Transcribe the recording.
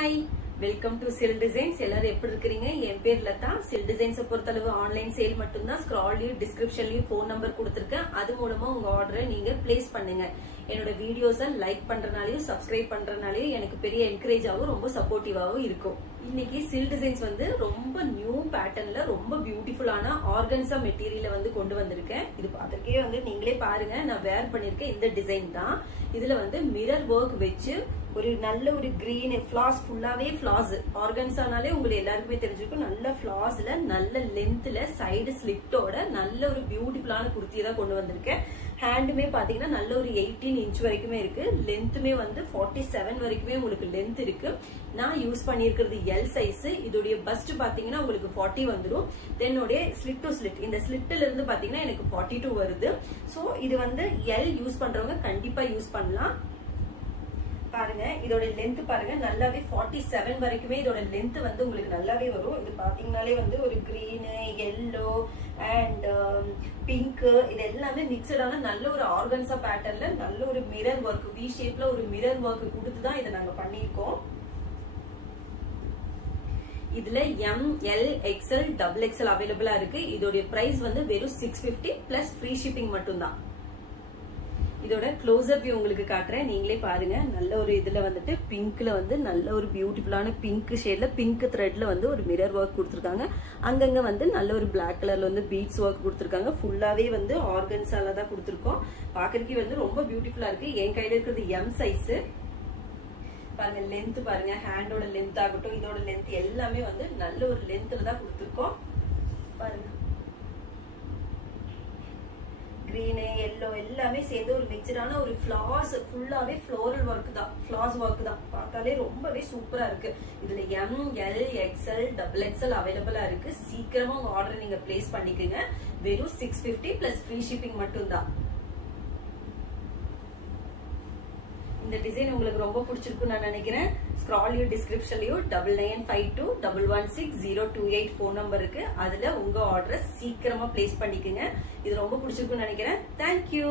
Hi, welcome to Sil Designs. எல்லாரும் எப்படி இருக்கீங்க? என் பேர் லதா. Sil Designs பொறுத்தளவு ஆன்லைன் சேல் மட்டும்தான். ஸ்க்ரால்லையும் டிஸ்கிரிப்ஷன்லயும் ஃபோன் நம்பர் கொடுத்திருக்கேன். அது மூலமா உங்க ஆர்டரை நீங்க பிளேஸ் பண்ணுங்க. என்னோட வீடியோஸை லைக் பண்றனாலயும் சப்ஸ்கிரைப் பண்றனாலயும் எனக்கு பெரிய என்கரேஜாவும் ரொம்ப சப்போர்ட்டிவாவும் இருக்கும். இன்னைக்கு சில் டிசைன்ஸ் வந்து ரொம்ப நியூ பேட்டர்ன்ல ரொம்ப பியூட்டிஃபுல்லான ஆர்கன்சா மெட்டீரியல வந்து கொண்டு வந்திருக்கேன். இது பார்த்துக்கே வந்து நீங்களே பாருங்க, நான் வேர் பண்ணிருக்கேன். இந்த டிசைன் தான். இதுல வந்து மிரர் ஒர்க் வச்சு ஒரு நல்ல ஒரு கிரீன் ஃபிளாஸ், ஃபுல்லாவே ஃபிளாஸ். ஆர்கன்சானாலே உங்களுக்கு எல்லாருக்குமே தெரிஞ்சிருக்கும். நல்ல ஃபிளாஸ்ல நல்ல லென்த்ல சைடு ஸ்லிட்டோட நல்ல ஒரு பியூட்டிஃபுல்லான குர்த்தியை தான் கொண்டு வந்திருக்கேன். ஹேண்டுமே பாத்தீங்கன்னா நல்ல ஒரு 18 இன்ச் வரைக்குமே இருக்கு. லென்த்துமே வந்து 47 வரைக்குமே உங்களுக்கு லென்த் இருக்கு. நான் யூஸ் பண்ணிருக்கிறது எல் சைஸ். இதோடைய பஸ்ட் பாத்தீங்கன்னா உங்களுக்கு 40 வந்துடும். தென்னோடைய ஸ்லிட் டு ஸ்லிட், இந்த ஸ்லிட்ல இருந்து பாத்தீங்கன்னா எனக்கு 42 வருது. சோ இது வந்து எல் யூஸ் பண்றவங்க கண்டிப்பா யூஸ் பண்ணலாம். பாருங்க, இதோட லென்த் பாருங்க, நல்லாவே 47 வரைக்குமே இதோட லென்த் வந்து உங்களுக்கு நல்லாவே வரும். இது பாத்தீங்கன்னாலே வந்து ஒரு கிரீன், எல்லோ அண்ட் பிங்க், இது எல்லாமே மிக்சடான நல்ல ஒரு ஆர்கன்சா பேட்டர்ன்ல நல்ல ஒரு மிரர் ஒர்க், வி ஷேப்ல ஒரு மிரர் ஒர்க் கொடுத்துதான் இதை நாங்க பண்ணிருக்கோம். இதுல M, L, XL, double XL அவைலபிளா இருக்கு. இதோட பிரைஸ் வந்து வெறும் 650 பிளஸ் ஃப்ரீ ஷிப்பிங் மட்டும் தான். இதோட க்ளோஸ்அப் வியூ உங்களுக்கு காட்டுறேன், நீங்களே பாருங்க. நல்ல ஒரு இதுல வந்துட்டு பிங்க்ல வந்து நல்ல ஒரு பியூட்டிஃபுல்லான பிங்க் ஷேட்ல பிங்க் த்ரெட்ல வந்து ஒரு மிரர் ஒர்க் கொடுத்துருக்காங்க. அங்கங்க வந்து நல்ல ஒரு பிளாக் கலர்ல வந்து பீட்ஸ் ஒர்க் கொடுத்துருக்காங்க. ஃபுல்லாவே வந்து ஆர்கன்ஸால தான் கொடுத்துருக்கோம். பாக்குறதுக்கு வந்து ரொம்ப பியூட்டிஃபுல்லா இருக்கு. என் கையில இருக்கிறது எம் சைஸ். பாருங்க, லென்த் பாருங்க, ஹேண்டோட லென்த் ஆகட்டும், இதோட லென்த் எல்லாமே வந்து நல்ல ஒரு லென்த்ல தான் கொடுத்துருக்கோம். பாருங்க, கிரீன், எல்லோ எல்லாமே சேர்ந்து ஒரு மிக்சடான ஒரு ஃபிளாஸ், ஃபுல்லாவே ஃப்ளோரல் ஒர்க் தான், ஃபிளாஸ் ஒர்க் தான். பார்த்தாலே ரொம்பவே சூப்பரா இருக்கு. இதுல M, L, XL, double XL அவைலபிளா இருக்கு. சீக்கிரமா உங்க ஆர்டர் நீங்க பிளேஸ் பண்ணிக்கோங்க. வெறும் 650 பிளஸ் ஃப்ரீ ஷிப்பிங் மட்டும் தான். இந்த டிசைன் உங்களுக்கு ரொம்ப பிடிச்சிருக்குன்னு நான் நினைக்கிறேன். ஸ்க்ரால்லையும் டிஸ்கிரிப்ஷன்லயும் 9952116028 போன் நம்பர் இருக்கு. அதுல உங்க ஆர்டரை சீக்கிரமா பிளேஸ் பண்ணிக்கோங்க. இது ரொம்ப பிடிச்சிருக்குன்னு நினைக்கிறேன். தேங்க்யூ.